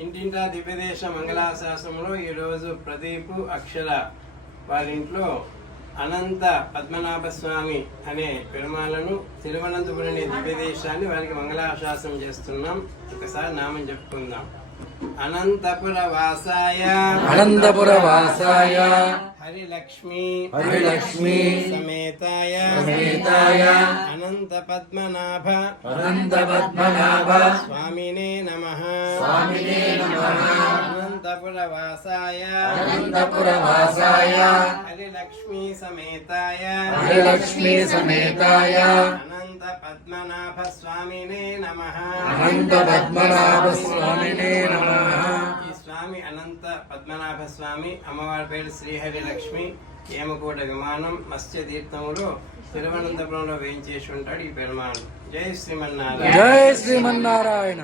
ఇంటింటా దివ్యదేశ మంగళాశాసనంలో ఈరోజు ప్రదీప్ అక్షర వారింట్లో అనంత పద్మనాభ స్వామి అనే పెరుమాలను తిరువనంతపురం అనే దివ్యదేశాన్ని వారికి మంగళాశాసనం చేస్తున్నాం. ఒకసారి నామం చెప్పుకుందాం. అనంతపుర వాసాయ అనంతపుర వాసాయ హరిలక్ష్మి. హరిలక్ష్మి సమేతాయ సమేతాయ అనంత పద్మనాభ. అనంత పద్మనాభ. స్వామినే నమ. స్వామినే నమః. అనంతపుర వాసాయ అనంతపుర వాసాయ హరిలక్ష్మి సమేతాయ. హరిలక్ష్మి సమేతాయ. అనంత పద్మనాభ స్వామినే నమ. అనంత పద్మనాభ స్వామినే నమః. ఈ స్వామి అనంత పద్మనాభ స్వామి అమ్మవారి ఏమకోట విమానం మత్స్య తీర్థములో తిరువనంతపురంలో వేయించేసి ఉంటాడు ఈ పెరుమాణం జై శ్రీమన్నారాయణ. జై శ్రీమన్నారాయణ.